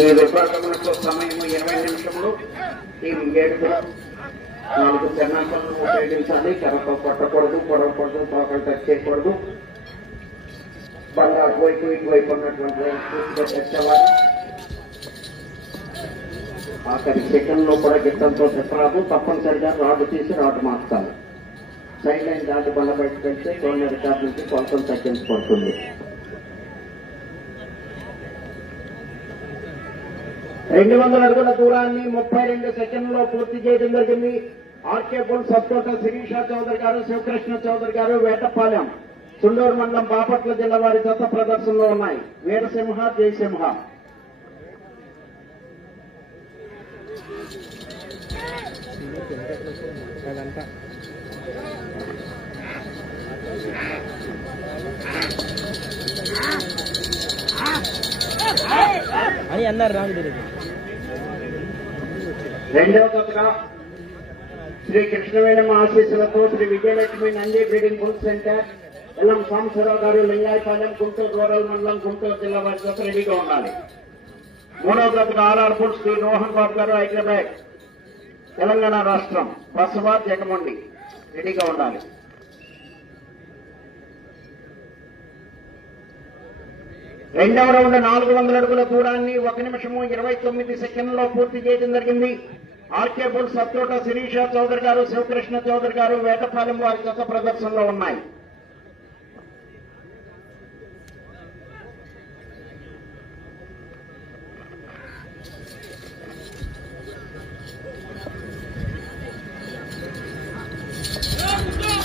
ఈ విభాగములకు సమయం 20 నిమిషములు. టీం 7 4 చెన్నాలను ఉపయోగించాలి. కర్రతో కొట్టకూడదు, పొడవకూడదు, తోకలు టచ్ చేయకూడదు. బాగా అటువైపు ఇటువైపు ఉన్నటువంటి పూర్తిగా టచ్ అవ్వాలి. ఆఖరి సెకండ్లో కూడా గిట్టంతో చెప్పరాదు. తప్పనిసరిగా రాడ్డు తీసి రాడ్డు మార్చాలి. సైడ్ లైన్ దాటి బండ బయటకు వెళ్తే తోడిన రికార్డు నుంచి కొంచెం తగ్గించబడుతుంది. 200 అడుగుల దూరాన్ని 32 సెకండ్లో పూర్తి చేయడం జరిగింది. ఆర్కే బుల్ సబ్కోట శిరీష చౌదరి గారు, శివకృష్ణ చౌదరి గారు, వేటపాలెం, చుండూరు మండలం, బాపట్ల జిల్లా వారి జత ప్రదర్శనలో ఉన్నాయి. వీరసింహ, జయసింహ. అని అన్నారు రాంగ్. రెండవ జతగా శ్రీ కృష్ణవేణి ఆశీస్సులతో Shri Vijayalakshmi Nandi breeding bull centre, Yellam Sambasivarao గారు, లింగాయపాలెం, గుంటూరు రూరల్ మండలం, గుంటూరు జిల్లా వారి జత రెడీగా ఉండాలి. మూడవ జతగా ఆర్ఆర్ బుల్ శ్రీ రోహన్ బాబు గారు, హైదరాబాద్, తెలంగాణ రాష్ట్రం, బసవ, జగమండి రెడీగా ఉండాలి. రెండవ రౌండ్ 400 అడుగుల దూరాన్ని 1 నిమిషము 29 సెకండ్లో పూర్తి చేయడం జరిగింది. ఆర్కే బుల్ సత్తోట శిరీష చౌదరి గారు, శివకృష్ణ చౌదరి గారు, వేటపాలెం వారి జత ప్రదర్శనలో ఉన్నాయి.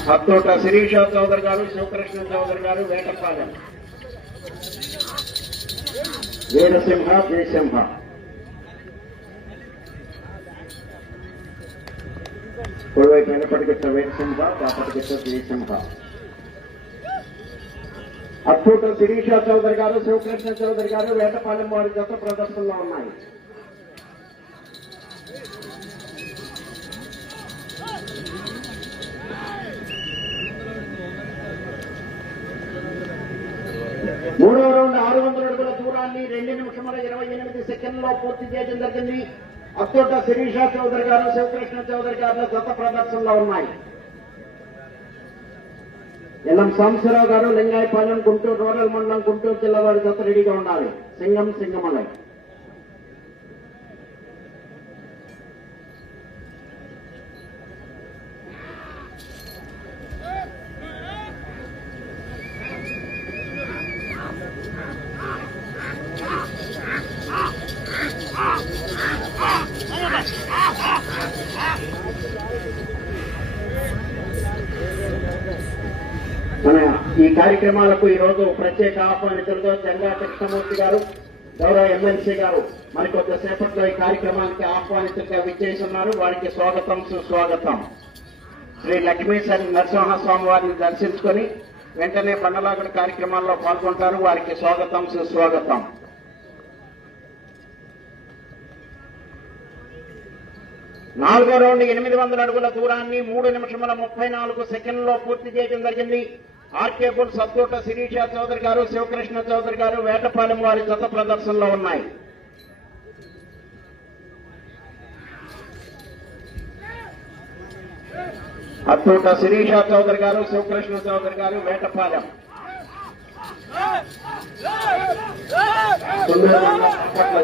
సత్తోట శిరీష చౌదరి గారు, శివకృష్ణ చౌదరి గారు, వేటపాలెం. వీరసింహ, జయసింహ. కుడివైపు వెనపటికిట్ట వీరసింహ, బాపటికిట్ట జయసింహ. అత్తూట శిరీష చౌదరి గారు, శివకృష్ణ చౌదరి గారు, వేటపాలెం వారి జత ప్రదర్శనలో ఉన్నాయి. మూడవ రౌండ్ 600 అడుగుల దూరాన్ని 2 నిమిషముల 28 సెకండ్లో పూర్తి చేయడం జరిగింది. అత్తోట శిరీష చౌదరి గారు, శివకృష్ణ చౌదరి గారు జత ప్రదర్శనలో ఉన్నాయి. ఎల్లం సాంబశివరావు గారు, లింగాయపాలెం, గుంటూరు రూరల్ మండలం, గుంటూరు జిల్లా వారి జత రెడీగా ఉండాలి. సింగం, సింగమలై. ఈ కార్యక్రమాలకు ఈరోజు ప్రత్యేక ఆహ్వానితులతో జంగా కృష్ణమూర్తి గారు, గౌరవ ఎమ్మెల్సీ గారు మరికొద్దిసేపట్లో ఈ కార్యక్రమానికి ఆహ్వానితులుగా విచ్చేస్తున్నారు. వారికి స్వాగతం, సుస్వాగతం. శ్రీ లక్ష్మీ నరసింహస్వామి వారిని దర్శించుకొని వెంటనే బండలాగుడు కార్యక్రమాల్లో పాల్గొంటారు. వారికి స్వాగతం, సుస్వాగతం. నాలుగో రౌండ్ 800 అడుగుల దూరాన్ని 3 నిమిషముల 34 సెకండ్లో పూర్తి చేయడం జరిగింది. ఆర్కే బుల్ సత్తోట శిరీష చౌదరి గారు, శివకృష్ణ చౌదరి గారు, వేటపాలెం వారి జత ప్రదర్శనలో ఉన్నాయి. అత్తోట శిరీష చౌదరి గారు, శివకృష్ణ చౌదరి గారు, వేటపాలెం.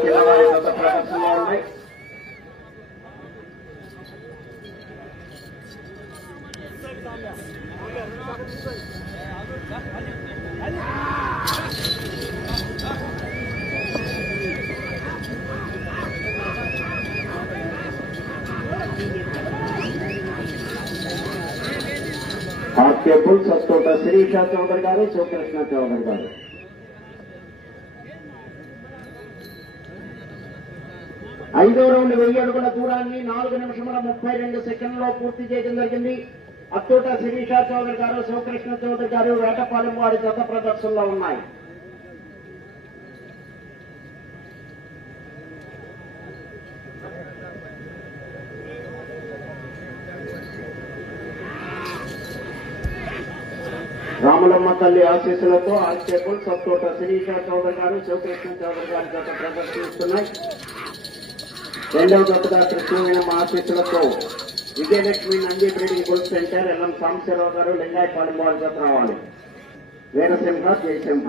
జిల్లా వారి జత ప్రదర్శనలో ఉన్నాయి. ఆర్కే బుల్ సత్తోట శిరీష చౌదరి గారు, శివకృష్ణ చౌదరి గారు. ఐదో రౌండ్ 1000 అడుగుల దూరాన్ని 4 నిమిషముల 32 సెకండ్లో పూర్తి చేయడం జరిగింది. అత్తోట శిరీష చౌదరి గారు, శివకృష్ణ చౌదరి గారు, వేటపాలెం వారి జత ప్రదర్శనలో ఉన్నాయి. రాములమ్మ తల్లి ఆశీస్సులతో ఆర్చేపుల్ సత్తోట శిరీష చౌదరి గారు శివకృష్ణ చౌదరి గారి జత ప్రదర్శిస్తున్నాయి. రెండవ జతగా కృష్ణవేణమ్మ ఆశీస్సులతో Vijayalakshmi Nandi breeding bull centre LM Sambasivarao గారు లింగాయపాలెం వారి జత రావాలి. వీరసింహ జయసింహ.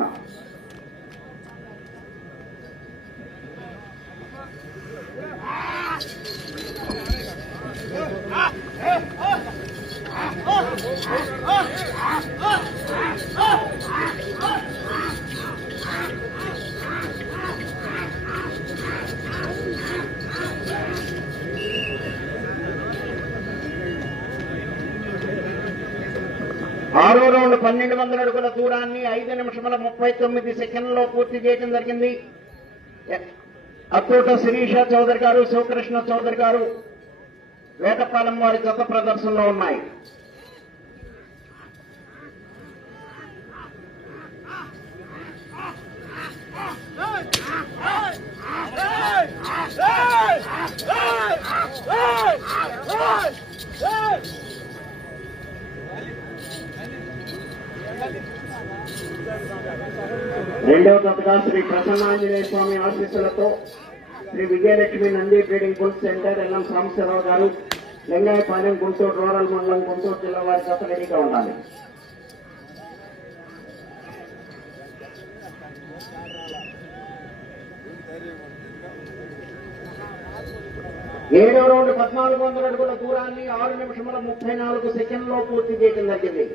ఆరో రౌండ్ 1200 అడుగుల దూరాన్ని 5 నిమిషముల 39 సెకండ్లలో పూర్తి చేయడం జరిగింది. అత్తోట శిరీష చౌదరి గారు శివకృష్ణ చౌదరి గారు వేటపాలెం వారి జత ప్రదర్శనలో ఉన్నాయి. రెండవ జతగా శ్రీ ప్రసన్నాంజనేయ స్వామి ఆశీస్సులతో Shri Vijayalakshmi Nandi breeding bull centre LM Sambasivarao గారు లింగాయపాలెం గుంటూరు రూరల్ మండలం గుంటూరు జిల్లా వారి జత రెడీగా ఉండాలి. ఏడవ రౌండ్ 1400 అడుగుల దూరాన్ని 6 నిమిషముల 34 సెకండ్లో పూర్తి చేయడం జరిగింది.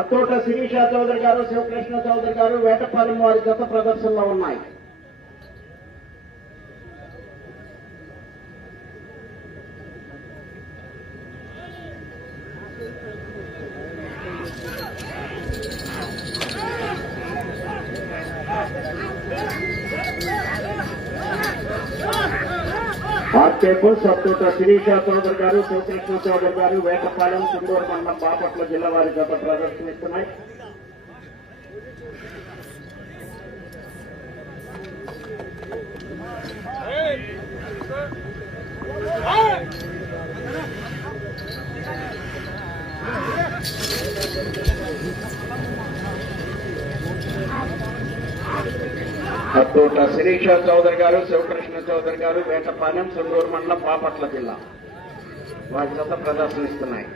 అత్తోట శిరీష చౌదరి గారు శివకృష్ణ చౌదరి గారు వేటపాలెం వారి జత ప్రదర్శనలో ఉన్నాయి. ఆర్చేపుల్ సత్తోట శిరీష చౌదరి గారు శివకృష్ణ చౌదరి గారు వేటపాలెం కుందూరు మండలం బాపట్ల జిల్లా వారి జత ప్రదర్శనిస్తున్నాయి. అత్తోట శిరీష చౌదరి గారు శివకృష్ణ చౌదరి గారు వేటపాలెం కుందూరు మండలం బాపట్ల జిల్లా వారి జత ప్రదర్శనిస్తున్నాయి.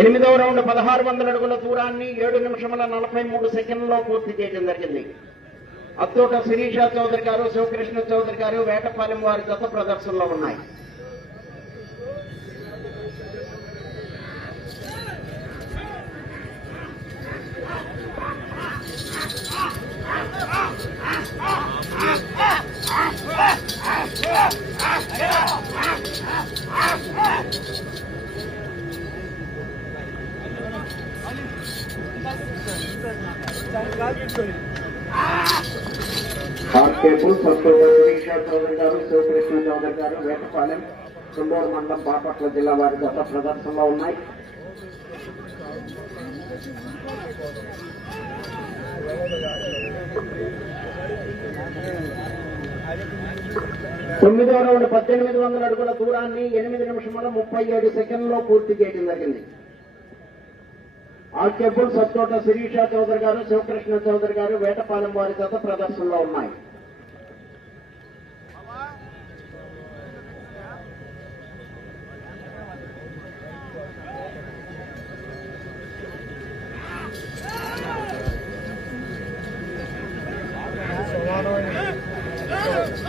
ఎనిమిదవ రౌండ్ 1600 అడుగుల దూరాన్ని 7 నిమిషముల 43 సెకండ్లలో పూర్తి చేయడం జరిగింది. అత్తోట శిరీష చౌదరి గారు శివకృష్ణ చౌదరి గారు వేటపాలెం వారి జత ప్రదర్శనలో ఉన్నాయి. ఆర్కేపుల్ సత్తోట శిరీష చౌదరి గారు శివకృష్ణ చౌదరి గారు వేటపాలెం కుందూరు మండలం బాపట్ల జిల్లా వారి జత ప్రదర్శనలో ఉన్నాయి. తొమ్మిదవ రౌండ్ 1800 అడుగుల దూరాన్ని 8 నిమిషముల 37 సెకండ్లో పూర్తి చేయడం జరిగింది. ఆర్కేపుల్ సత్తోట శిరీష చౌదరి గారు శివకృష్ణ చౌదరి గారు వేటపాలెం వారి జత ప్రదర్శనలో ఉన్నాయి.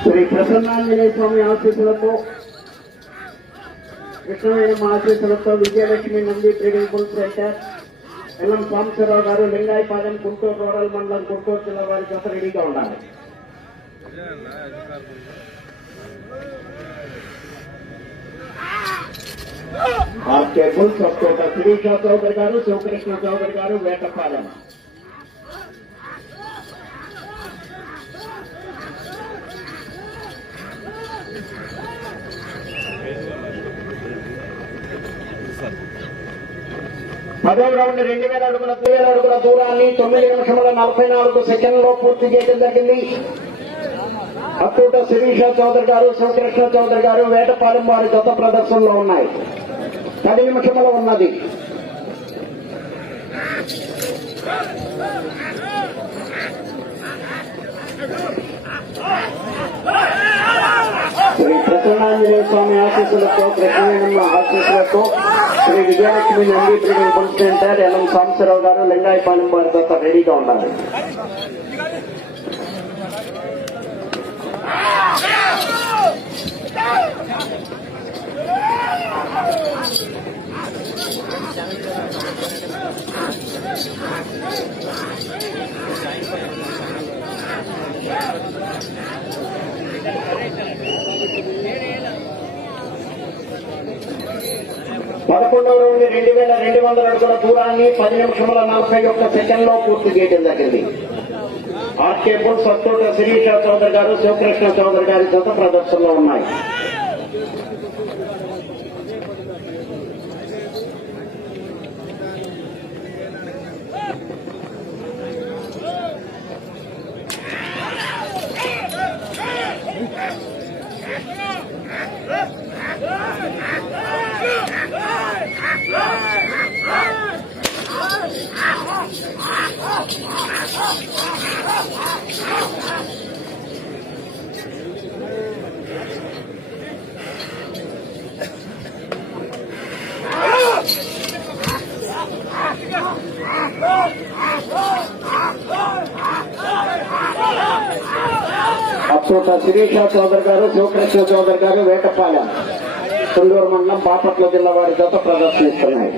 శ్రీ ప్రసన్నాంజనేయ స్వామి ఆశీస్సులతో కృష్ణవేణమ్మ ఆశీస్సులతో Vijayalakshmi Nandi breeding bull centre LM Sambasivarao గారు లింగాయపాలెం గుంటూరు రూరల్ మండలం గుంటూరు జిల్లా వారి జత రెడీగా ఉండాలి. ఆర్కేపుల్ సత్తోట శిరీష చౌదరి గారు శివకృష్ణ చౌదరి గారు వేటపాలెం. పదవ రౌండ్ 2000 అడుగుల దూరాన్ని 9 నిమిషముల 44 సెకండ్లో పూర్తి చేయడం జరిగింది. అత్తూట శిరీష చౌదరి గారు, శివకృష్ణ చౌదరి గారు, వేటపాలెం వారి గత ప్రదర్శనలో ఉన్నాయి. 10 నిమిషములు ఉన్నది. శ్రీ ప్రసన్నాంజనేయ స్వామి ఆశీస్సులతో, కృష్ణవేణమ్మ ఆశీస్సులతో Shri Vijayalakshmi Nandi breeding bull centre LM Sambasivarao గారు, లింగాయపాలెం వారి గత రెడీగా ఉన్నారు. పదకొండవ రౌండ్ 2200 అడుగుల దూరాన్ని 10 నిమిషముల 41 సెకండ్లో పూర్తి చేయడం జరిగింది. ఆర్కే బుల్స్ అత్తూట శిరీష చౌదరి గారు, శివకృష్ణ చౌదరి గారి జత ప్రదర్శనలో ఉన్నాయి. అత్తూట శిరీష చౌదరి గారు, శివకృష్ణ చౌదరి గారు, వేటపాలెం తుండూరు మండలం బాపట్ల జిల్లా వారి జత ప్రదర్శనిస్తున్నాయి.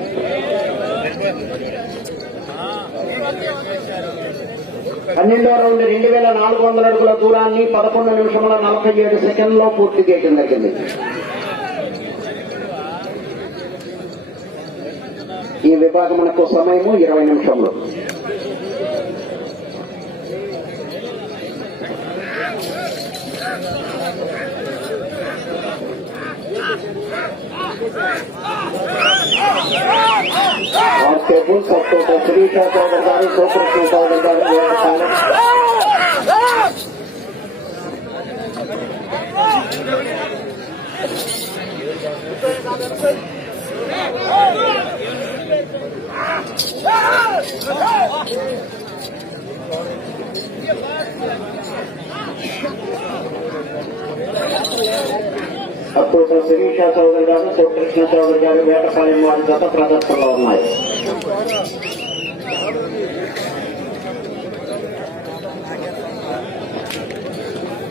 పన్నెండవ రౌండ్ 2400 అడుగుల దూరాన్ని 11 నిమిషముల 47 సెకండ్లో పూర్తి చేయడం జరిగింది. ఈ విభాగమునకు సమయము 20 నిమిషములు. ఆర్కే బుల్స్ అత్తూట శిరీష చౌదరి గారు, శివకృష్ణ చౌదరి గారు, వేటపాలెం అత్తూట శిరీష చౌదరి గారు, శివకృష్ణ చౌదరి గారు, వేటపాలెం వారి గత ప్రదర్శనలో ఉన్నాయి.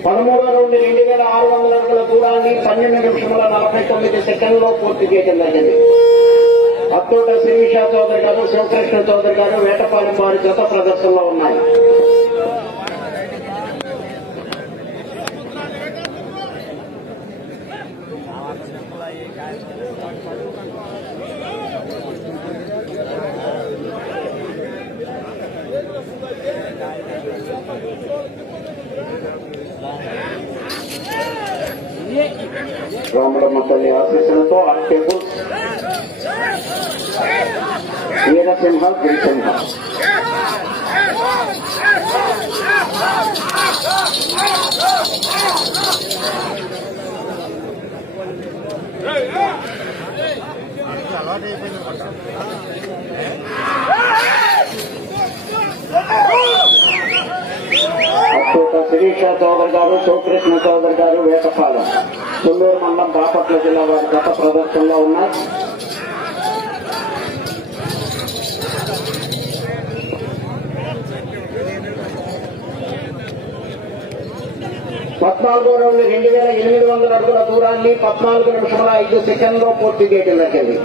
పదమూడవ రౌండ్ 2600 అడుగుల దూరాన్ని 12 నిమిషముల 49 సెకండ్లో పూర్తి చేయడం జరిగింది. అత్తూట శిరీష చౌదరి గారు, శివకృష్ణ చౌదరి గారు, వేటపాలెం వారి గత ప్రదర్శనలో ఉన్నాయి. రామరమ్మ తల్లి ఆశీస్సులతో ఆర్కే బుల్స్, వీరసింహ, గిరిసింహ అత్తూట శిరీష చౌదరి గారు, శివకృష్ణ చౌదరి గారు, వేటపాలెం తుండూరు మండలం బాపట్ల జిల్లా వారి గత ప్రదర్శనలో ఉన్నాయి. పద్నాలుగో రౌండ్ 2800 అడుగుల దూరాన్ని 14 నిమిషముల 5 సెకండ్లో పూర్తి చేయడం జరిగింది.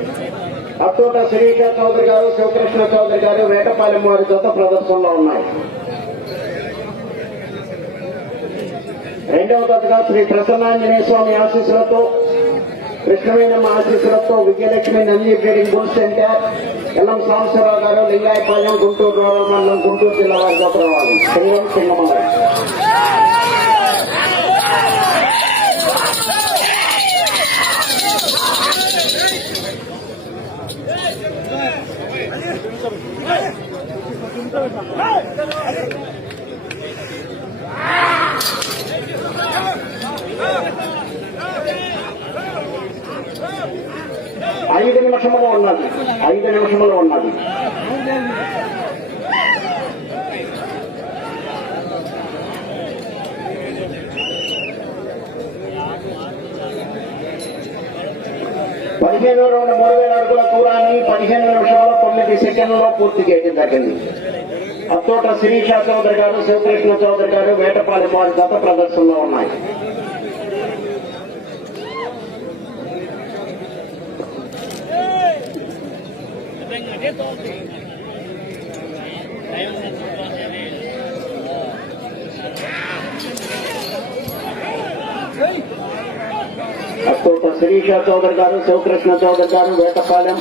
అత్తూట శిరీష చౌదరి గారు, శివకృష్ణ చౌదరి గారు, వేటపాలెం వారి జత ప్రదర్శనలో ఉన్నాయి. రెండవ జతగా శ్రీ ప్రసన్నాంజనేయ స్వామి ఆశీస్సులతో, కృష్ణవేణమ్మ ఆశీస్సులతో Vijayalakshmi Nandi breeding bull centre LM Sambasivarao గారు, లింగాయపాలెం, గుంటూరు రూరల్ మండలం, గుంటూరు జిల్లా వారి జత రావాలి. సింగమల నిమిషములు ఉన్నది. 5 నిమిషములు ఉన్నది. పదిహేను రౌండ్ 3000 అడుగుల దూరాన్ని 15 నిమిషాల 9 సెకండ్లలో పూర్తి చేయడం జరిగింది. అత్తోట శిరీష చౌదరి గారు, శివకృష్ణ చౌదరి గారు, వేటపాలెం వారి గత ప్రదర్శనలో ఉన్నాయి. అత్తోట శిరీష చౌదరి గారు, శివకృష్ణ చౌదరి గారు, వేటపాలెం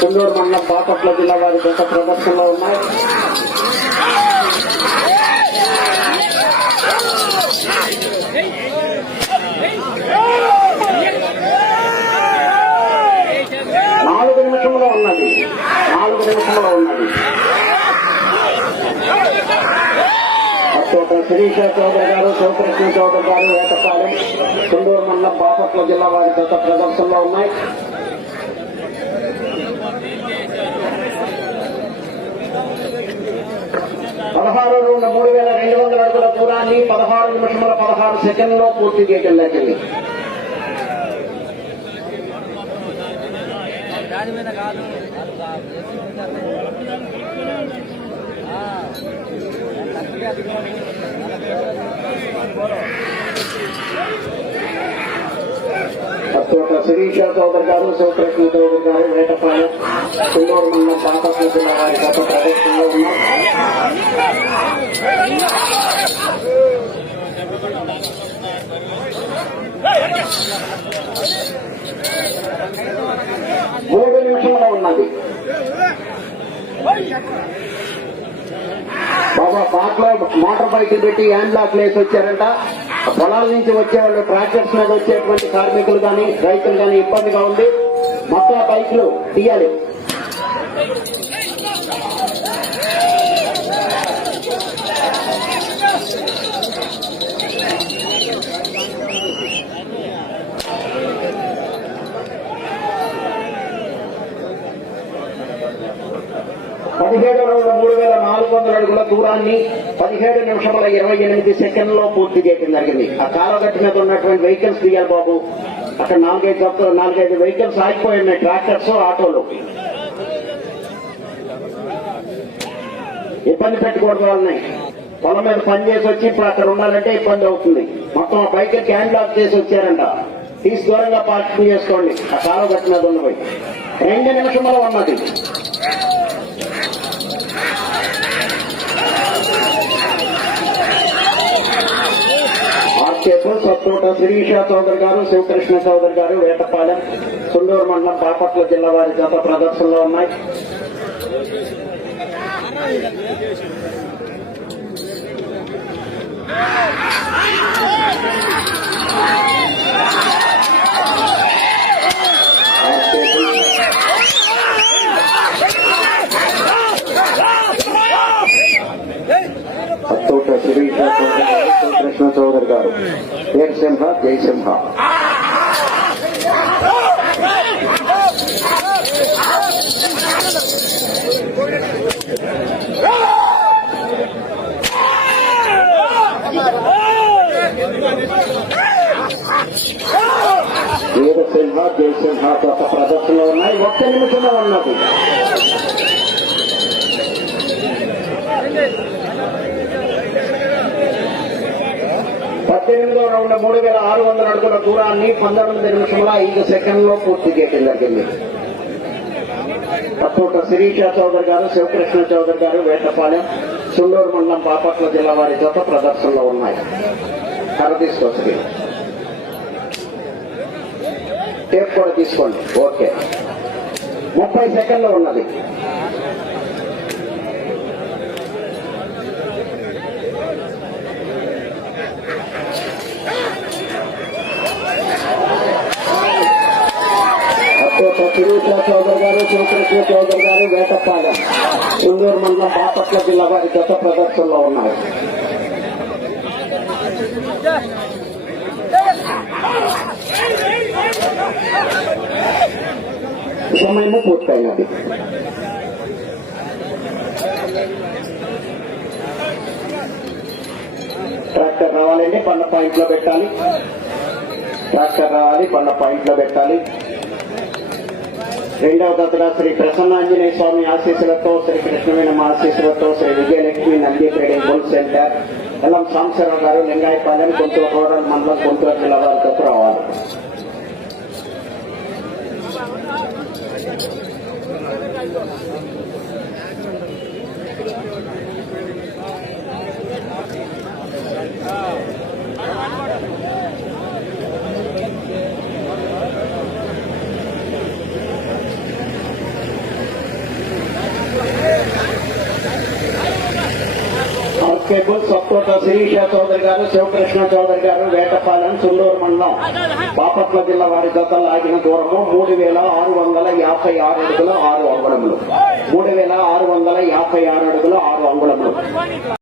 కుందూరు మండలం బాపట్ల జిల్లా వారి గత ప్రదర్శనలో ఉన్నాయి. నాలుగు నిమిషంలో ఉన్నది. అత్తోట శిరీష చౌదరి గారు, శివకృష్ణ చౌదరి గారు, వేటపాలెం కుందూరు మండలం బాపట్ల జిల్లా వారి గత ప్రదర్శనలో ఉన్నాయి. పదహారు రౌండ్ 3200 అడుగుల దూరాన్ని 16 నిమిషముల 16 సెకండ్లో పూర్తి చేయడం జరిగింది. దాని మీద కాదు అత్తోట శిరీష చౌదరి గారు, శివకృష్ణ చౌదరి గారు, వేటపాలెం కుందూరు మండలం బాపట్ల జిల్లా వారి గత ప్రదర్శనలో ఉన్నారు. మూడు నిమిషంలో ఉన్నది. బాబా పాటలో మోటార్ బైక్ పెట్టి హ్యాండ్ లాక్ లేసి వచ్చారంట. పొలాల నుంచి వచ్చేవాళ్ళు ట్రాక్టర్స్ మీద వచ్చేటువంటి కార్మికులు కానీ రైతులు కానీ ఇబ్బందిగా ఉంది. మొత్తం బైక్లు తీయాలి. పదిహేడు రౌండ్ 3400 అడుగుల దూరాన్ని 17 నిమిషముల 28 సెకండ్లో పూర్తి చేయడం జరిగింది. ఆ కాలగట్టు మీద ఉన్నటువంటి వెహికల్స్ తీయాలి బాబు. అక్కడ 4-5 వెహికల్స్ ఆగిపోయి ఉన్నాయి, ట్రాక్టర్స్, ఆటోలు. ఇబ్బంది పెట్టకూడదు వాళ్ళని. పొలం మీద పని చేసి వచ్చి ఇప్పుడు అక్కడ ఉండాలంటే ఇబ్బంది అవుతుంది. మొత్తం ఆ బైక్ హ్యాండ్ లాక్ చేసి వచ్చారంట. తీసి దూరంగా పార్కింగ్ చేసుకోండి. ఆ కాలగట్టు మీద ఉన్నవి 2 నిమిషముల ఉన్నది. అత్తోట శిరీష చౌదరి గారు, శివకృష్ణ చౌదరి గారు, వేటపాలెం కుందూరు మండలం బాపట్ల జిల్లా వారి గత ప్రదర్శనలో ఉన్నాయి. అత్తోట శిరీష చౌదరి గారు, శివకృష్ణ చౌదరి గారు, వీరసింహ, జయసింహ. వీరసింహ, జయసింహ గత ప్రదర్శనలో ఉన్నాయి. 1 నిమిషంలో ఉన్నది. పద్దెనిమిదో రౌండ్ 3600 అడుగుల దూరాన్ని 19 నిమిషముల 5 సెకండ్లో పూర్తి చేయడం జరిగింది. అత్తోట శిరీష చౌదరి గారు, శివకృష్ణ చౌదరి గారు, వేటపాలెం కుందూరు మండలం బాపట్ల జిల్లా వారి గత ప్రదర్శనలో ఉన్నాయి. కర్ర తీసుకొచ్చి టేప్ కూడా తీసుకోండి. ఓకే, 30 సెకండ్లో ఉన్నది. శిరీష చౌదరి గారు, శివకృష్ణ చౌదరి గారు, వేటపాలెం కుందూరు మండలం బాపట్ల జిల్లా వారి గత ప్రదర్శనలో ఉన్నారు. సమయము పూర్తయినది. ట్రాక్టర్ రావాలండి, పండ్ల పాయింట్ లో పెట్టాలి. ట్రాక్టర్ రావాలి, పండ్ల పాయింట్ లో పెట్టాలి. రెండవ దత్తగా శ్రీ ప్రసన్నాంజనేయ స్వామి ఆశీస్సులతో, శ్రీ కృష్ణవేణమ్మ ఆశీస్సులతో, Shri Vijayalakshmi Nandi trading bull centre, Yellam Sambasivarao గారు, లింగాయపాలెం, గుంటూరు రూరల్ మండలం, గుంటూరు జిల్లా వారి దత్తు రావాలి. కేబుల్ సప్తోట శిరీష చౌదరి గారు, శివకృష్ణ చౌదరి గారు, వేటపాలెం, చుండూరు మండలం, బాపట్ల జిల్లా వారి జతలు లాగిన దూరము 3656 అడుగులు 6 అంగుళములు. 3656 అడుగులు 6 అంగుళములు.